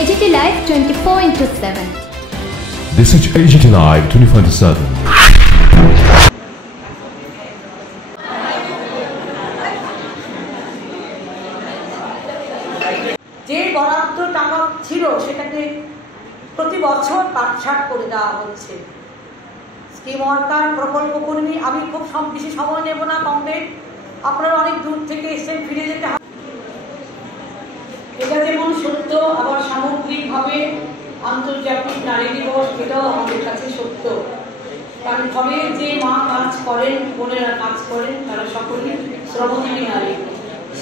AGT Live 24/7. This is AGT Live 24/7. যে বরাদ্দ টাকা ছিল সেটাকে প্রতি বছর কাটছাট করে দেওয়া হচ্ছে। স্কিম ওয়ার্কার, প্রকল্প কর্মী, আমি খুব বেশি সময় নেব না, কমপ্লিট। আপনারা অনেক দূর থেকে এসে ফিরে যেতে হবে। এটা যেমন সত্য, আবার সামগ্রিকভাবে আন্তর্জাতিক নারী দিবস এটাও আমাদের কাছে সত্য। কারণ ঘরে যে মা কাজ করেন, বোনেরা কাজ করেন, তারা সকলেই শ্রমজীবী নারী।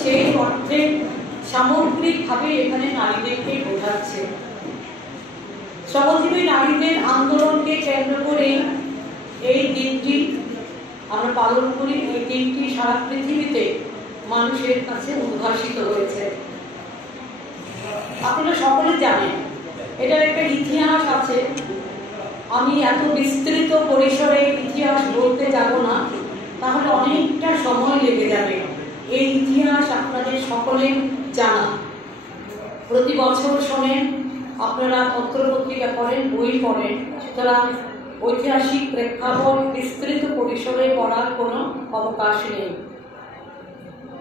সেই অর্থে সামগ্রিকভাবে এখানে নারীদেরকে বোঝাচ্ছে। শ্রমজীবী নারীদের আন্দোলনকে কেন্দ্র করে এই দিনটি আমরা পালন করি। এই দিনটি সারা পৃথিবীতে মানুষের কাছে উদ্ভাসিত হয়েছে। আপনারা সকলে জানেন এটার একটা ইতিহাস আছে। আমি এত বিস্তৃত পরিসরে ইতিহাস বলতে যাব না, তাহলে অনেকটা সময় লেগে যাবে। এই ইতিহাস আপনাদের সকলের জানা, প্রতি বছর শোনেন, আপনারা পত্রপত্রিকা পড়েন, বই পড়েন, সুতরাং ঐতিহাসিক প্রেক্ষাপট বিস্তৃত পরিসরে পড়ার কোনো অবকাশ নেই।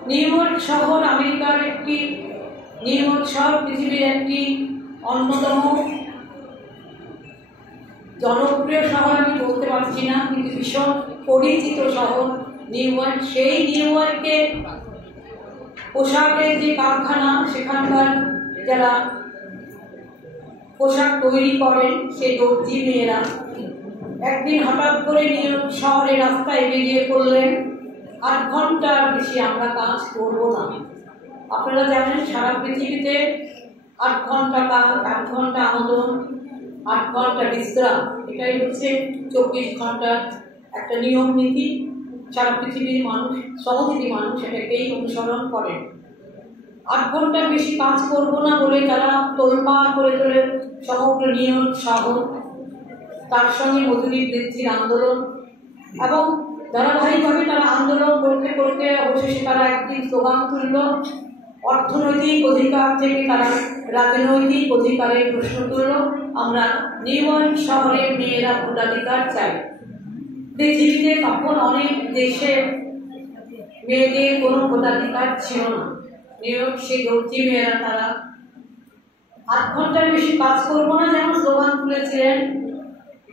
নিউ ইয়র্ক শহর আমেরিকার একটি, নিউ ইয়র্ক শহর পৃথিবীর একটি অন্যতম জনপ্রিয় শহর, আমি বলতে পারছি না, কিন্তু ভীষণ পরিচিত শহর নিউ ইয়র্ক। সেই নিউ ইয়র্কে পোশাকের যে কারখানা, সেখানকার যারা পোশাক তৈরি করেন সেই দর্জি মেয়েরা একদিন হঠাৎ করে নিউ ইয়র্ক শহরের রাস্তায় বেরিয়ে পড়লেন, 8 ঘন্টার বেশি আমরা কাজ করবো না। আপনারা জানেন সারা পৃথিবীতে 8 ঘন্টা কাজ, 8 ঘন্টা আন্দোলন, 8 ঘন্টা বিশ্রাম, এটাই হচ্ছে 24 ঘন্টার একটা নিয়ম নীতি। সারা পৃথিবীর মানুষ, শ্রমজীবী মানুষ এটাকেই অনুসরণ করেন। 8 ঘন্টার বেশি কাজ করবো না বলে তারা তোলপাড় করে তোলে সমগ্র নিউ ইয়র্ক শহর। তার সঙ্গে মজুরি বৃদ্ধির আন্দোলন, এবং ধারাবাহিকভাবে তারা আন্দোলন করতে করতে অবশেষে তারা একদিন স্লোগান তুলল, অর্থনৈতিক অধিকার থেকে তারা রাজনৈতিক অধিকারের প্রশ্ন তুলল। আমরা নিউ ইয়র্ক শহরের মেয়েরা ভোটাধিকার চাই। পৃথিবীতে তখন অনেক দেশে মেয়েদের কোনো ভোটাধিকার ছিল না। নিউ ইয়র্ক সেই দর্জি মেয়েরা তারা 8 ঘন্টার বেশি কাজ করবো না যেমন স্লোগান তুলেছিলেন,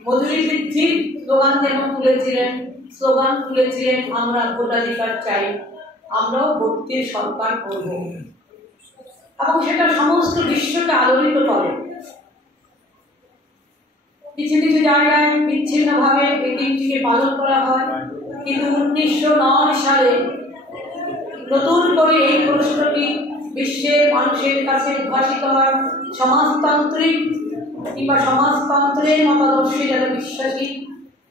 মজুরি বৃদ্ধির স্লোগান যেমন তুলেছিলেন, স্লোগান তুলেছিলেন আমরা ভোটাধিকার চাই, আমরাও ভোটের সরকার করব, এবং সেটা সমস্ত বিশ্বকে আলোড়িত করে। কিছু কিছু জায়গায় বিচ্ছিন্নভাবে এই দিনটিকে পালন করা হয়, কিন্তু 1909 সালে নতুন করে এই প্রশ্নটি বিশ্বের মানুষের কাছে উদ্ভাসিত হয়। সমাজতান্ত্রিক কিংবা সমাজতন্ত্রের মতাদর্শে যারা বিশ্বাসী,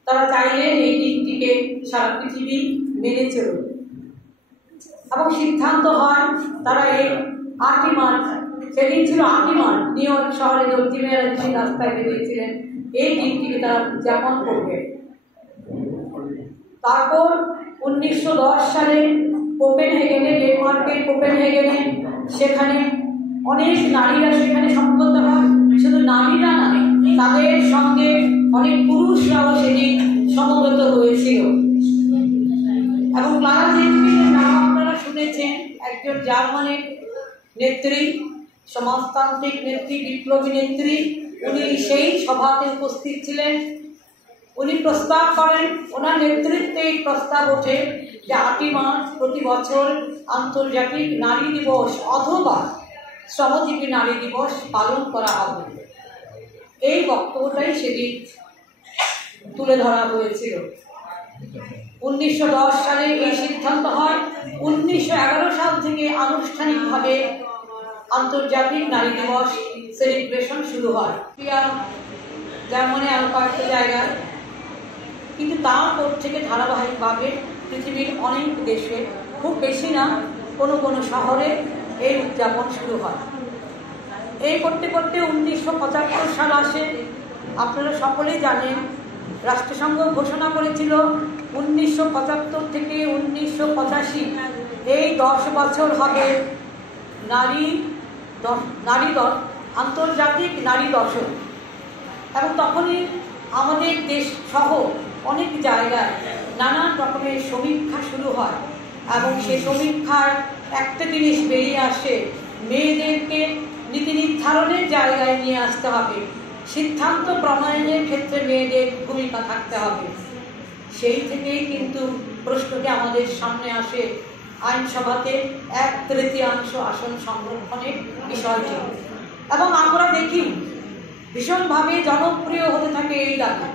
তারা চাইলেন এই দিনটিকে সারা পৃথিবী মেনে চলবে, এবং সিদ্ধান্ত হয় তারা এই 8ই মার্চ, সেদিন ছিল 8ই মার্চ, নিউ ইয়র্ক শহরে দর্জি মেয়েরা যে রাস্তায় বেরিয়েছিলেন, এই দিনটিকে তারা উদযাপন করবে। তারপর 1910 সালে কোপেনহেগেনে, ডেনমার্কের কোপেনহেগেনে, সেখানে অনেক নারীরা সেখানে সমবেত হয়। শুধু নারীরা নয়, তাদের সঙ্গে অনেক পুরুষরাও সেদিন সমবেত হয়েছিল। এবং ক্লারা জেটকিনের নাম আপনারা শুনেছেন, একজন জার্মানের নেত্রী, সমাজতান্ত্রিক নেত্রী, বিপ্লবী নেত্রী। উনি সেই সভাতে উপস্থিত ছিলেন। উনি প্রস্তাব করেন, ওনার নেতৃত্বে এই প্রস্তাব ওঠে যে 8ই মার্চ প্রতি বছর আন্তর্জাতিক নারী দিবস অথবা শ্রমজীবী নারী দিবস পালন করা হবে। এই বক্তব্যটাই সেদিন তুলে ধরা হয়েছিল। 1910 সালে এই সিদ্ধান্ত হয়। 1911 সাল থেকে আনুষ্ঠানিকভাবে আন্তর্জাতিক নারী দিবস সেলিব্রেশন শুরু হয় জার্মানি আরো কয়েকটা জায়গায়, কিন্তু তারপর থেকে ধারাবাহিকভাবে পৃথিবীর অনেক দেশে, খুব বেশি না, কোনো কোনো শহরে এই উদযাপন শুরু হয়। এই করতে করতে 1975 সাল আসে। আপনারা সকলেই জানেন রাষ্ট্রসংঘ ঘোষণা করেছিল 1975 থেকে 1985 এই 10 বছর হবে নারী আন্তর্জাতিক নারী দশক, এবং তখনই আমাদের দেশ সহ অনেক জায়গায় নানান রকমের সমীক্ষা শুরু হয়, এবং সেই সমীক্ষার একটা জিনিস বেরিয়ে আসে, মেয়েদেরকে নীতি নির্ধারণের জায়গায় নিয়ে আসতে হবে, সিদ্ধান্ত প্রণয়নের ক্ষেত্রে মেয়েদের ভূমিকা থাকতে হবে। সেই থেকেই কিন্তু প্রশ্নটি আমাদের সামনে আসে আইনসভাতে 1/3 আসন সংরক্ষণের বিষয়টি, এবং আমরা দেখি ভীষণভাবে জনপ্রিয় হতে থাকে এই দাবি।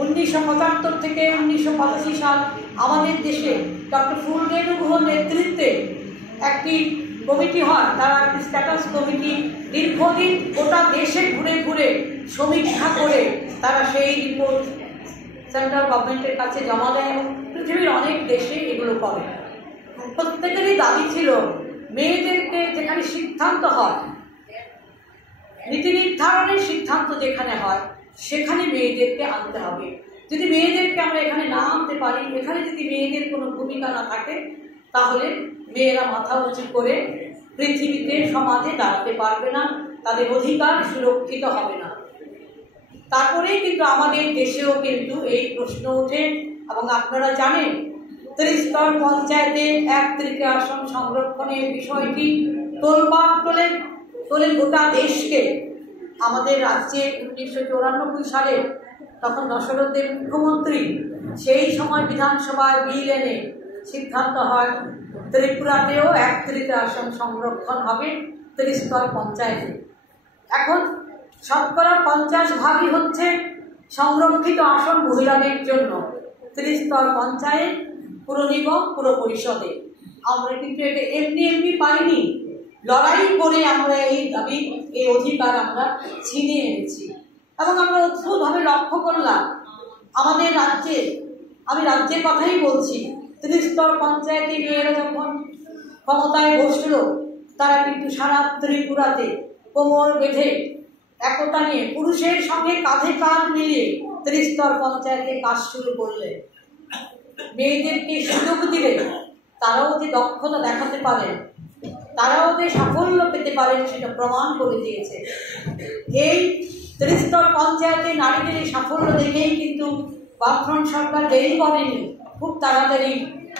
1975 থেকে 1985 সাল আমাদের দেশে ডক্টর ফুলদেনু গুহর নেতৃত্বে একটি কমিটি হয়, তারা একটি স্ট্যাটাস কমিটি দীর্ঘদিন গোটা দেশে ঘুরে ঘুরে সমীক্ষা করে তারা সেই রিপোর্ট সেন্ট্রাল গভর্নমেন্টের কাছে জমা দেয়, এবং পৃথিবীর অনেক দেশে এগুলো করে। প্রত্যেকেরই দাবি ছিল মেয়েদেরকে যেখানে সিদ্ধান্ত হয়, নীতি নির্ধারণের সিদ্ধান্ত যেখানে হয়, সেখানে মেয়েদেরকে আনতে হবে। যদি মেয়েদেরকে আমরা এখানে না আনতে পারি, এখানে যদি মেয়েদের কোনো ভূমিকা না থাকে, তাহলে মেয়েরা মাথা উঁচু করে পৃথিবীতে সমাজে দাঁড়াতে পারবে না, তাদের অধিকার সুরক্ষিত হবে না। তারপরেই কিন্তু আমাদের দেশেও কিন্তু এই প্রশ্ন ওঠে, এবং আপনারা জানেন 30 স্তর পঞ্চায়েতে 1/3 আসন সংরক্ষণের বিষয়টি তোলপাড় তোলে গোটা দেশকে। আমাদের রাজ্যে 1994 সালে তখন দশরথদেব মুখ্যমন্ত্রী, সেই সময় বিধানসভায় বিল এনে সিদ্ধান্ত হয় ত্রিপুরাতেও 1/3 আসন সংরক্ষণ হবে 30 স্তর পঞ্চায়েতে। এখন শতকরা 50% হচ্ছে সংরক্ষিত আসন মহিলাদের জন্য 30 স্তর পঞ্চায়েত, পুর নিগম, পুর পরিষদে। আমরা কিন্তু এটা এমনি পাইনি, লড়াই করে আমরা এই দাবি, এই অধিকার আমরা ছিনিয়ে এনেছি। এবং আমরা অদ্ভুতভাবে লক্ষ্য করলাম আমাদের রাজ্যে, আমি রাজ্যের কথাই বলছি, 30 স্তর পঞ্চায়েতে মেয়েরা যখন ক্ষমতায় বসলো, তারা কিন্তু সারা ত্রিপুরাতে কোমর বেঁধে একতা নিয়ে পুরুষের সঙ্গে কাঁধে কাঁধ মিলিয়ে 30 স্তর পঞ্চায়েতে কাজ শুরু করলে। মেয়েদেরকে সুযোগ দিলে তারাও যে দক্ষতা দেখাতে পারেন, তারাও যে সাফল্য পেতে পারেন, সেটা প্রমাণ করে দিয়েছে। এই 30 স্তর পঞ্চায়েতে নারীদের এই সাফল্য দেখেই কিন্তু বামফ্রন্ট সরকার দেরি করেনি, খুব তাড়াতাড়ি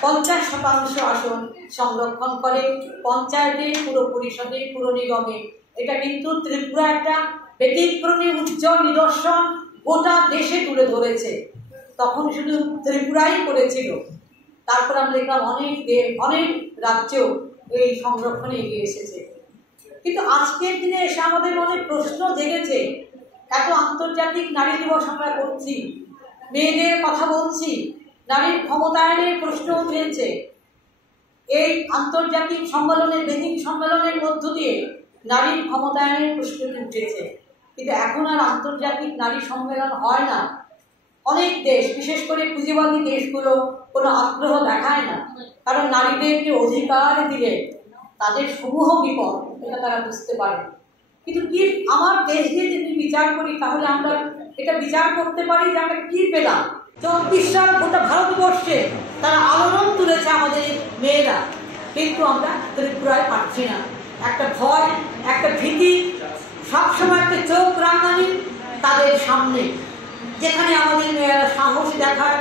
50% আসন সংরক্ষণ করে পঞ্চায়েতে, পুর পরিষদে, পুর নিগমে। এটা কিন্তু ত্রিপুরা একটা ব্যতিক্রমী উজ্জ্বল নিদর্শন গোটা দেশে তুলে ধরেছে। তখন শুধু ত্রিপুরাই করেছিল, তারপর আমরা দেখলাম অনেক রাজ্য এই সংরক্ষণে এগিয়ে এসেছে। কিন্তু আজকের দিনে এসে আমাদের মনে প্রশ্ন জেগেছে, এত আন্তর্জাতিক নারী দিবস আমরা করছি, মেয়েদের কথা বলছি, নারীর ক্ষমতায়নের প্রশ্ন উঠেছে, এই আন্তর্জাতিক সম্মেলনের, বেজিং সম্মেলনের মধ্য দিয়ে নারীর ক্ষমতায়নের প্রশ্নটি উঠেছে, কিন্তু এখন আর আন্তর্জাতিক নারী সম্মেলন হয় না। অনেক দেশ, বিশেষ করে পুঁজিবাদী দেশগুলো কোনো আগ্রহ দেখায় না, কারণ নারীদেরকে অধিকার দিলে তাদের সমূহ বিপদ, এটা তারা বুঝতে পারে। কিন্তু কি আমার দেশ দিয়ে যদি বিচার করি, তাহলে আমরা এটা বিচার করতে পারি যে আমরা কি পেলাম। 24 সাল গোটা ভারতবর্ষে তারা আলোড়ন তুলেছে আমাদের মেয়েরা, কিন্তু আমরা ত্রিপুরায় পাচ্ছি না। একটা ভয়, একটা ভীতি, সবসময় একটা চোখ রাঙানি তাদের সামনে। যেখানে আমাদের মেয়েরা সাহস দেখায়,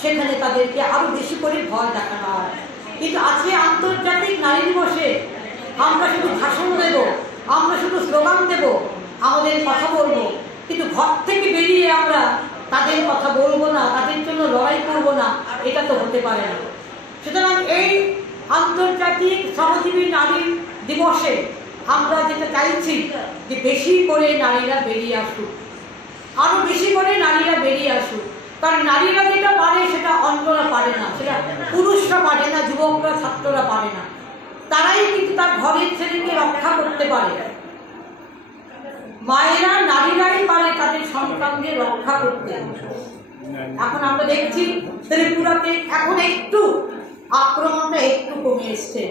সেখানে তাদেরকে আরো বেশি করে ভয় দেখানো হয়। কিন্তু আজকে আন্তর্জাতিক নারী দিবসে আমরা শুধু ভাষণ দেব, আমরা শুধু স্লোগান দেব, আমাদের কথা বলবো, কিন্তু ঘর থেকে বেরিয়ে আমরা তাদের কথা বলবো না, তাদের জন্য লড়াই করবো না, এটা তো হতে পারে না। সুতরাং এই আন্তর্জাতিক শ্রমজীবী নারী দিবসে আমরা যেটা চাইছি যে বেশি করে নারীরা বেরিয়ে আসুক, আরো বেশি করে নারীরা বেরিয়ে আসুক। কারণ নারীরা যেটা পারে সেটা অন্যরা পারে না, সেটা পুরুষরা পারে না, যুবকরা, ছাত্ররা পারে না। তারাই কিন্তু তার ঘরের ছেলেকে রক্ষা করতে পারে। মায়েরা, নারীরাই পারে তাদের সন্তানকে রক্ষা করতে। এখন আমরা দেখছি ত্রিপুরাতে এখন একটু আক্রমণটা একটু কমে এসছে,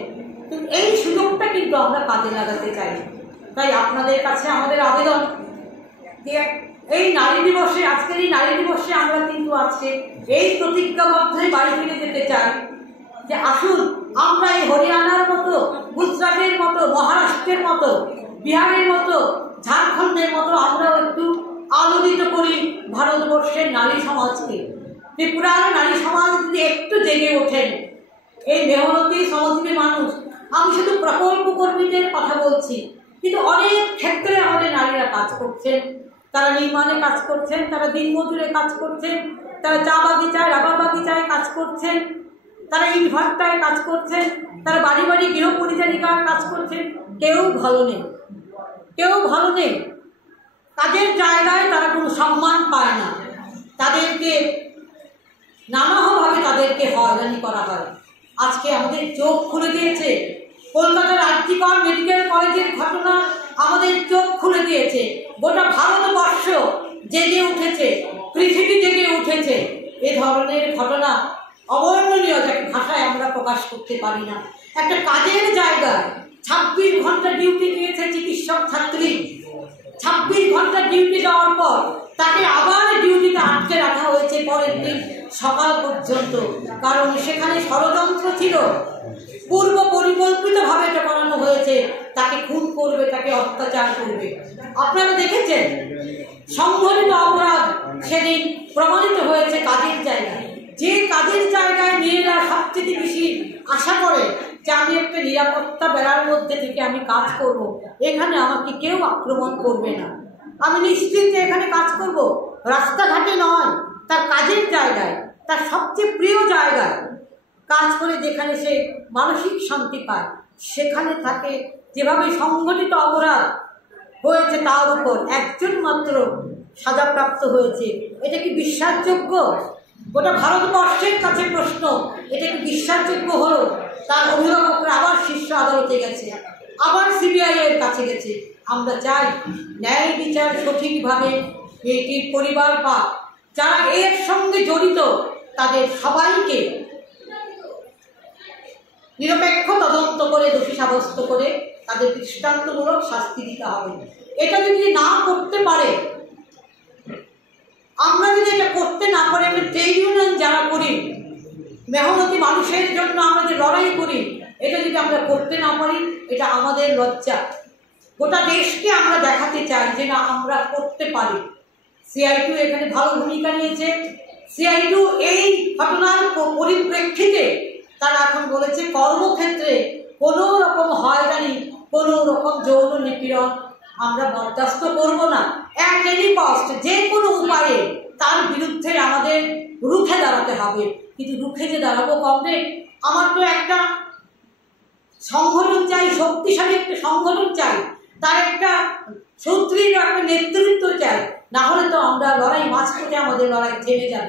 কিন্তু এই সুযোগটা কিন্তু আমরা কাজে লাগাতে চাই। তাই আপনাদের কাছে আমাদের আবেদন যে এই নারী দিবসে, আজকের এই নারী দিবসে আমরা কিন্তু আজকে এই প্রতিজ্ঞাবদ্ধই বাড়ি ফিরে যেতে চাই যে আসুন আমরা এই হরিয়ানার মতো, গুজরাটের মতো, মহারাষ্ট্রের মতো বিহারের মতো, ঝাড়খণ্ডের মতো আমরাও একটু আলোকিত করি ভারতবর্ষের নারী সমাজকে। ত্রিপুরার নারী সমাজ যদি একটু জেগে ওঠেন, এই মেহনতি শ্রমজীবী মানুষ, আমি শুধু প্রকল্প কর্মীদের কথা বলছি, কিন্তু অনেক ক্ষেত্রে আমাদের নারীরা কাজ করছেন। তারা নির্মাণে কাজ করছেন, তারা দিনমজুরে কাজ করছেন, তারা চা বাগিচায়, রাবার বাগিচায় কাজ করছেন, তারা ইটভাটায় কাজ করছেন, তারা বাড়ি বাড়ি গৃহ পরিচারিকার কাজ করছেন। কেউ ভালো নেই, কেউ ভালো নেই। কাজের জায়গায় তারা কোনো সম্মান পায় না, তাদেরকে নানাভাবে তাদেরকে হয়রানি করা হয়। আজকে আমাদের চোখ খুলে দিয়েছে কলকাতার আরজিকর মেডিকেল কলেজের ঘটনা, আমাদের চোখ খুলে দিয়েছে। গোটা ভারতবর্ষ জেগে উঠেছে, পৃথিবী জেগে উঠেছে। এ ধরনের ঘটনা অবর্ণনীয়, যাকে ভাষায় আমরা প্রকাশ করতে পারি না। একটা কাজের জায়গায় 26 ঘন্টা ডিউটি দিয়েছে চিকিৎসক ছাত্রী। 26 ঘন্টা ডিউটি দেওয়ার পর তাকে আবার ডিউটিতে আটকে রাখা হয়েছে পরের দিন সকাল পর্যন্ত, কারণ সেখানে ষড়যন্ত্র ছিল, পূর্ব পরিকল্পিতভাবে এটা বানানো হয়েছে, তাকে খুন করবে, তাকে অত্যাচার করবে। আপনারা দেখেছেন সংঘটিত অপরাধ সেদিন প্রমাণিত হয়েছে কাজের জায়গায়। যে কাজের জায়গায় মেয়েরা সবচেয়ে বেশি আশা করে যে আমি একটা নিরাপত্তা বেড়ার মধ্যে থেকে আমি কাজ করব, এখানে আমাকে কেউ আক্রমণ করবে না, আমি নিশ্চিত যে এখানে কাজ করব, রাস্তাঘাটে নয়, তার কাজের জায়গায়, তার সবচেয়ে প্রিয় জায়গায় কাজ করে যেখানে সে মানসিক শান্তি পায়, সেখানে থাকে। যেভাবে সংগঠিত অপরাধ হয়েছে তার উপর একজন মাত্র সাজাপ্রাপ্ত হয়েছে, এটা কি বিশ্বাসযোগ্য? গোটা ভারতবর্ষের কাছে প্রশ্ন, এটা কি বিশ্বাসযোগ্য হলো? তার অভিভাবকরা আবার শীর্ষ আদালতে গেছে, আবার সিবিআই এর কাছে গেছে। আমরা চাই ন্যায় বিচার সঠিকভাবে মেয়েটির পরিবার বা যারা এর সঙ্গে জড়িত তাদের সবাইকে নিরপেক্ষ তদন্ত করে দোষী সাব্যস্ত করে তাদের দৃষ্টান্তমূলক শাস্তি দিতে হবে। এটা যদি না করতে পারে, আমরা যদি এটা করতে না পারি, আমরা ট্রেড ইউনিয়ন যারা করি, মেহনতি মানুষের জন্য আমরা যে লড়াই করি, এটা যদি আমরা করতে না পারি, এটা আমাদের লজ্জা। গোটা দেশকে আমরা দেখাতে চাই যে না, আমরা করতে পারি। CI2 এখানে ভালো ভূমিকা নিয়েছে। CI2 এই ঘটনার পরিপ্রেক্ষিতে তারা এখন বলেছে কর্মক্ষেত্রে কোনো রকম হয়রানি, কোনো রকম যৌন নিপীড়ন আমরা বরদাস্ত করব না। অ্যাট এনি কস্ট, যে কোনো উপায়ে তার বিরুদ্ধে আমাদের রুখে দাঁড়াতে হবে। কিন্তু রুখে যে দাঁড়াবো কমরে, আমার তো একটা সংগঠন চাই, শক্তিশালী একটা সংগঠন চাই, তার একটা সুদৃঢ় একটা নেতৃত্ব চাই, না হলে তো আমরা লড়াই মাঝপথে আমাদের লড়াই থেমে যাবে।